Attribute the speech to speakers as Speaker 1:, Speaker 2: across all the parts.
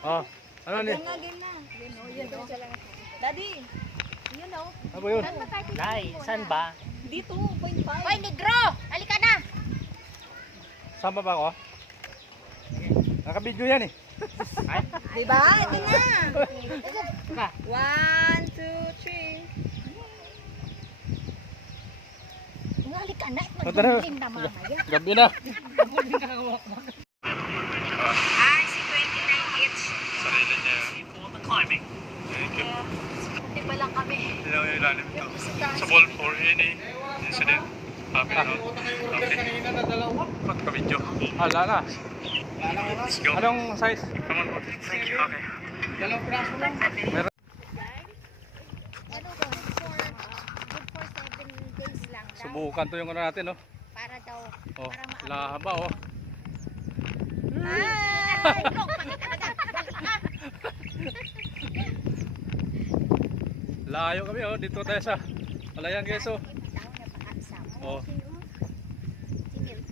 Speaker 1: Oh. Ano ni?
Speaker 2: Yan nga, game na. Yun, oh, yun, oh. Daddy, yun, oh.
Speaker 1: Ano ba yun?
Speaker 2: Saan ba tayo
Speaker 3: Nay, saan ba?
Speaker 2: Dito, 0.5.
Speaker 4: Hoy, negro! Halika na!
Speaker 1: Saan ba ba ako? Nakabidyo yan eh.
Speaker 2: Diba? Ito na.
Speaker 3: Ka.
Speaker 2: One, two, three.
Speaker 4: Halika na. Magdilim na mamaya.
Speaker 1: Gabi na.
Speaker 2: Ay, si 29 each.
Speaker 1: Sarili niya.
Speaker 2: Di ba lang kami?
Speaker 1: Ilaw yung ilalim ito.
Speaker 2: Sa
Speaker 1: ball for any incident. Happy na. Okay. Ba't kabidyo? Hala na. Let's go. Anong size? Come on. Thank you. Okay. Meron.
Speaker 4: Ano ba? For, good for seven days lang daw.
Speaker 1: Subukan to yung ano natin, no?
Speaker 4: Para daw.
Speaker 1: Oh,
Speaker 4: Para maabot.
Speaker 1: lahaba, oh.
Speaker 4: Ay! Go, pagkakalaga. Dali na.
Speaker 1: Layo kami, oh. Dito tayo sa Palayan, guys, oh.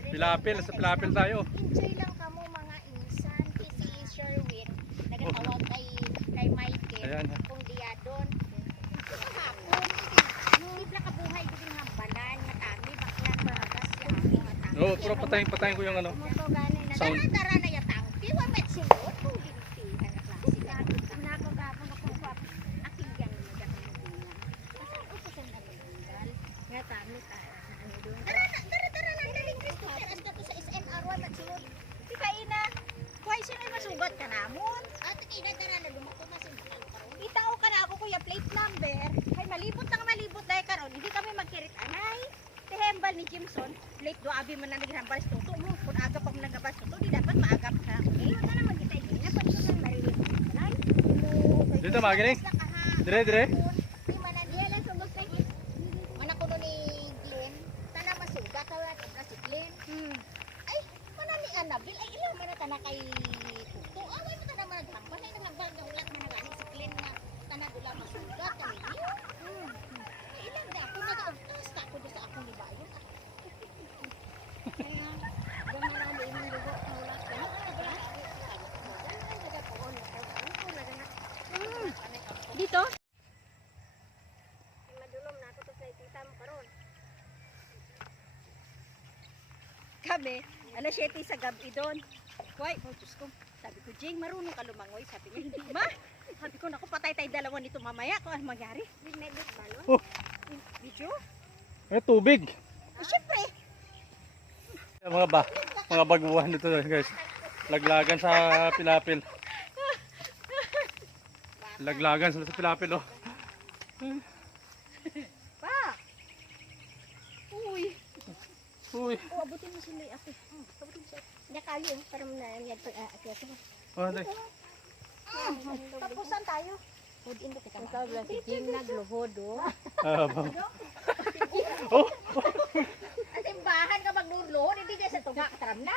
Speaker 1: Pilapil, sa pilapil tayo.
Speaker 4: Enjoy lang kamo mga insan. Si Sherwin. Nagatawag kay, kay Michael.
Speaker 1: Ayan.
Speaker 4: Kung diya doon. Matami.
Speaker 1: Oh, pero patayin, patayin ko yung ano.
Speaker 4: Na.
Speaker 1: Sound.
Speaker 4: Dara, dara na yatang. Tiwa met sinot. Kulinti. Anak lang. Sila. Nako gapo na kung pap. Akiyang mo dyan. Kasaan ko sa nalulungal. Nga tami ka. Ano doon. Dara, na, dara, dara na. Daling Kristo. Teras ka to sa SNR. Wa met sinot. Di ka ina. Kuhay siya na masugat ka namon. At ina, dara na. Lumako masugat ka ron. Itao ka na ako kuya plate number. Ay malibot na nga malibot dahil karon. Hindi kami magkirit anay. Tehembal ni Jimson, late do abi man na naghambal sa tuto mo. Kung aga pa mo nagabas tuto, di dapat maagap ka. Okay? Naman kita na pag ko nang marinig.
Speaker 1: Dito, maginig. Dire, dire.
Speaker 4: Di man na diya lang sumos kay. Mana ko ni Glenn, tana masuga ka wala ka si Glenn. Hmm. Ay, mana ni Annabel ay ilang man na tana kay tuto. Away mo tana man nagtampan ay nagbal na ulat man na si Glenn na tana dula masuga kay niyo. Hmm. Ay, ilang na ako nag-autas ka ako doon sa akong libayon. Kaya, doon marami imong lugo na wala ka. Dito? Madulom na tita mo karon. Kami, alas 7 sa gabi doon. Hoy, oh, Diyos ko. Sabi ko, Jing, marunong ka lumangoy. Sabi ko, hindi ma. Sabi ko, naku, patay tayo dalawa nito mamaya. Kung ano mangyari. Binedit ba nun?
Speaker 1: Oh.
Speaker 4: Video?
Speaker 1: May tubig.
Speaker 4: Eh, syempre.
Speaker 1: Yung mga ba, mga baguhan dito guys. Laglagan sa pilapil. Laglagan sa pilapil oh.
Speaker 4: Pa! Uy!
Speaker 1: Uy.
Speaker 4: Oh, abutin mo sila ate. Hmm, abutin mo sila. Hindi kayo, para mo na yan pag-aakyat mo.
Speaker 1: Oh, day.
Speaker 4: Tapos saan tayo? Food in the kita. Ikaw lang si Jim nagluhod, oh.
Speaker 1: Ah, ba. Oh,
Speaker 4: At simbahan ka magluluhod, hindi dyan sa tuga kataram na.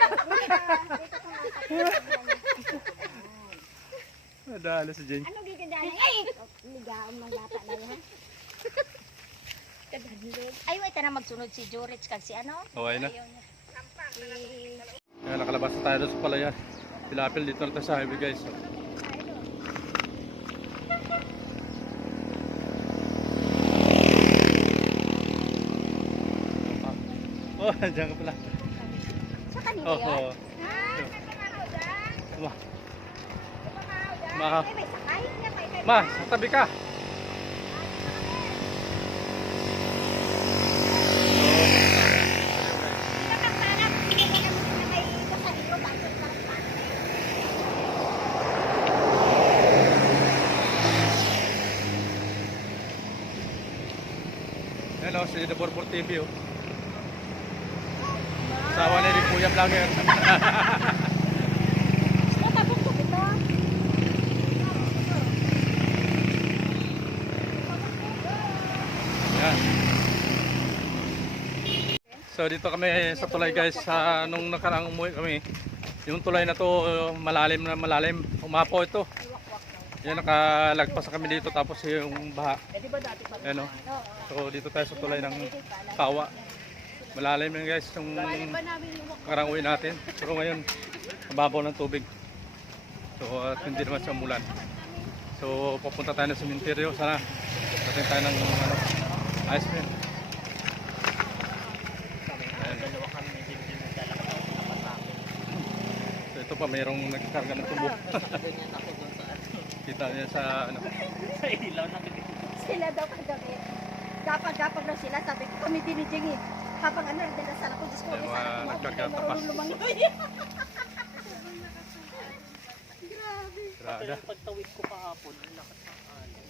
Speaker 1: nadala si Jane.
Speaker 4: Anong gigandahan? Ay! Ligaon man bata na yan. Ay, wait na magsunod si Jorich kag si ano?
Speaker 1: Okay na. Kaya nakalabas na tayo doon sa palayan. Pilapil dito na tayo sa highway guys. Oh, nandiyan ka pala.
Speaker 4: Sa kanila
Speaker 1: Oh,
Speaker 4: yun?
Speaker 1: oh.
Speaker 4: Dyan.
Speaker 1: Ma. Ma.
Speaker 4: Sakay.
Speaker 1: ma, sa tabi ka. Si The Borbor TV oh. Sawa ni Rick Kuya Vlogger. So dito kami sa tulay guys, sa nung nakarang umuwi kami. Yung tulay na to malalim na malalim, umapo ito. Yan nakalagpas na kami dito tapos yung baha. Ano? So dito tayo sa tulay ng Kawa. Malalim yan guys yung nakarang uwi natin. Pero ngayon mababaw ng tubig. So at hindi naman siya umulan. So pupunta tayo ng sementeryo. Sana dating tayo ng ano, ice cream. So ito pa mayroong nagkarga ng tubo. Kita niya sa ano.
Speaker 2: Sila daw kagabi. Gapag-gapag daw sila. Sabi ko kami dinijing eh. Habang ano, nagdadasal ako. Diyos ko, kumabot kayo
Speaker 1: nagkakatapas.
Speaker 2: marunong lumangoy.
Speaker 1: Grabe.
Speaker 3: Pagtawid ko kahapon, lakas ng alon.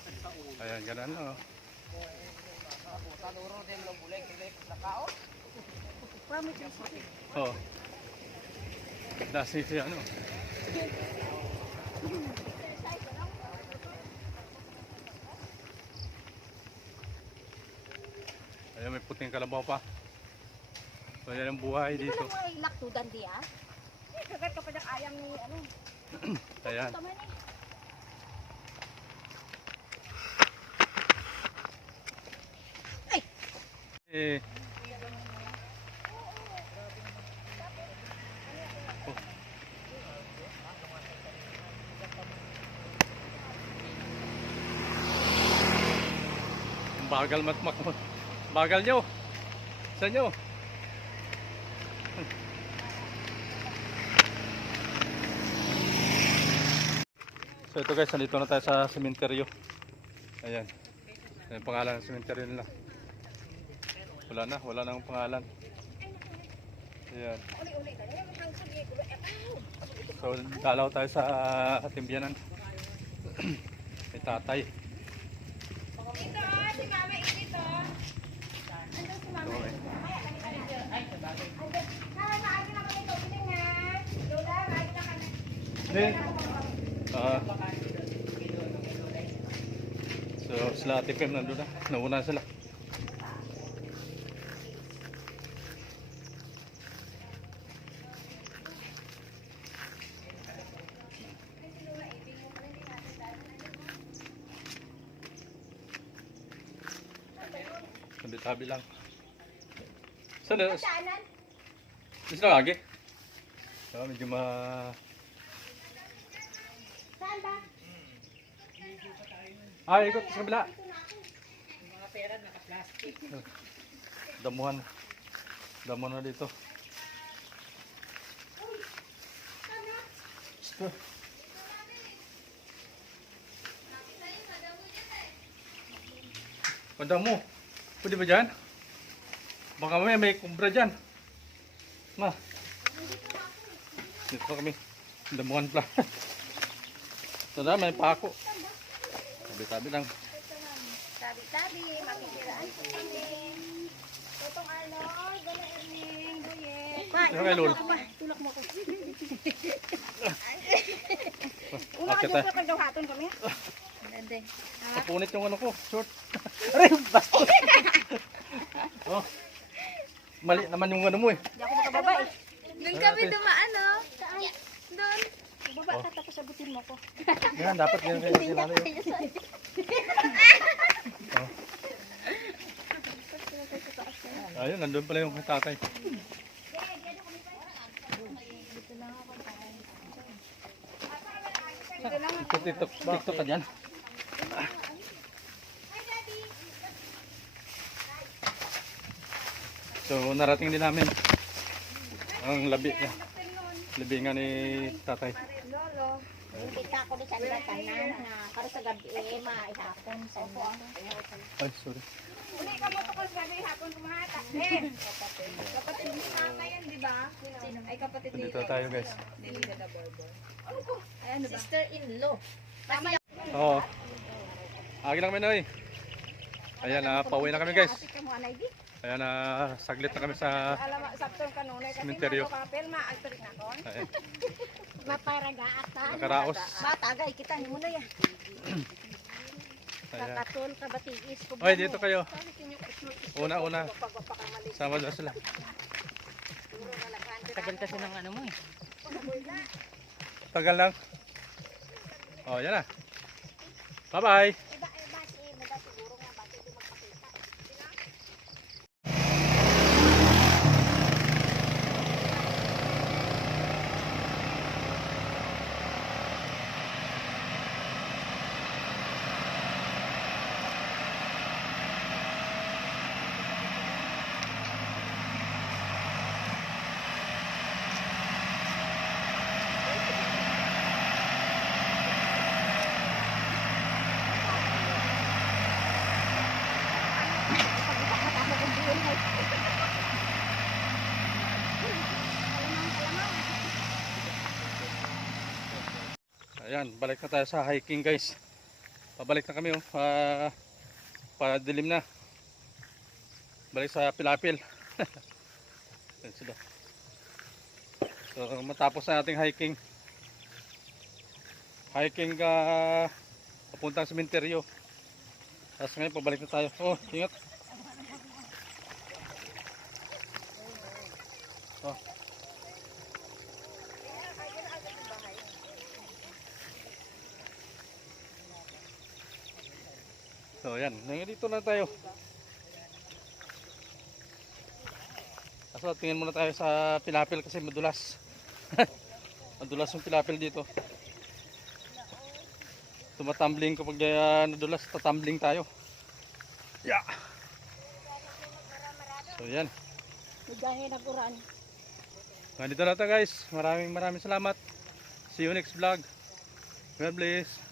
Speaker 3: Sakit sa ulo.
Speaker 1: Ayan, ganun lang. Oh.
Speaker 2: Promise.
Speaker 1: Oh. Dasi siya ano. Puting kalabaw pa. So, yan ang buhay
Speaker 2: Hindi
Speaker 1: dito.
Speaker 2: ko lang mga ilaktudan di ah. Eh, kagat ka pa ng ayam ni ano.
Speaker 1: Ayan.
Speaker 2: Tama ni.
Speaker 1: Eh. Oh. Bagal matmak mo. Bagal nyo. Sa nyo. So ito guys, nandito na tayo sa sementeryo. Ayan. Yan ang pangalan ng sementeryo nila. Wala na, wala nang pangalan. Ayan. So, dalaw tayo sa Timbianan. May tatay.
Speaker 2: Dito, si Mama dito.
Speaker 1: Then, ah, so, sila Ate Pem nandun na. Nauna sila. Tabi-tabi lang. Saan na?
Speaker 2: Saanan?
Speaker 1: Saan na lagi? Ah, medyo ma...
Speaker 2: Saan ba?
Speaker 1: Ah, ikot sa kabila. Damuhan. Damuhan na dito. Ito. Madamo. Pwede ba dyan? Baka may may kumbra dyan. Ma. Dito kami. Damuhan pala. Tada, may pako. Tabi-tabi lang.
Speaker 2: Tabi-tabi, makikiraan ko kami. Itong ano, gala Erning,
Speaker 1: Lolo?
Speaker 2: tulak mo ako. Tulak mo ako. Una
Speaker 1: Akit
Speaker 2: ka
Speaker 1: tayo.
Speaker 2: yung pagdawaton kami. Hindi.
Speaker 1: Napunit yung ano ko, short. Aray, basto. oh. Mali naman yung ano mo eh.
Speaker 2: Hindi ako makababa eh.
Speaker 1: Doon kami
Speaker 2: dumaan, no? Saan? Doon. Baba
Speaker 1: Oh.
Speaker 2: ka, tapos sagutin mo ko.
Speaker 1: Yan, dapat ganyan kayo yun. Oh. Ayun, nandun pala yung tatay. Tiktok, tiktok, tiktok ka dyan. So, narating din namin ang labi niya. Labi nga ni tatay.
Speaker 2: Lolo.
Speaker 4: Kita ko di sa tanan na karo sa gabi eh maihapon sa
Speaker 1: Ay, sorry.
Speaker 2: Uli ka mo tukol sa gabi hapon kumahata. Eh, kapatid ni mama yan, di ba? Ay, kapatid ni
Speaker 1: Dito tayo guys.
Speaker 2: Nelida da Borbon. Ay, ano ba?
Speaker 4: sister-in-law.
Speaker 1: Oo. Agi lang kami na eh. Ayan, na pauwi na kami guys. Ayan, na saglit na kami sa...
Speaker 2: Na kon.
Speaker 1: Ayan,
Speaker 4: Maparaga ata.
Speaker 1: nakaraos.
Speaker 2: Batagay, kita ni mo na yan.
Speaker 1: Ayan.
Speaker 4: Kakatol ka batiis ko.
Speaker 1: Oy, dito kayo. Una, una. Sama doon sila.
Speaker 3: Tagal kasi ng ano mo eh.
Speaker 1: Tagal lang. Oh, yan na. Bye-bye. Ayan, balik na tayo sa hiking guys. Pabalik na kami oh. Pa, padilim na. Balik sa Pilapil. Ayan. So matapos na ating hiking. Hiking ka papuntang sementeryo. Tapos ngayon pabalik na tayo. Oh, ingat. Dito na tayo. Kaso tingin muna tayo sa pilapil kasi madulas. madulas yung pilapil dito. Tumatumbling kapag uh, nadulas, tatumbling tayo. Yeah. So yan.
Speaker 4: Bigay na kuran.
Speaker 1: Nandito na tayo guys. Maraming maraming salamat. See you next vlog. God bless.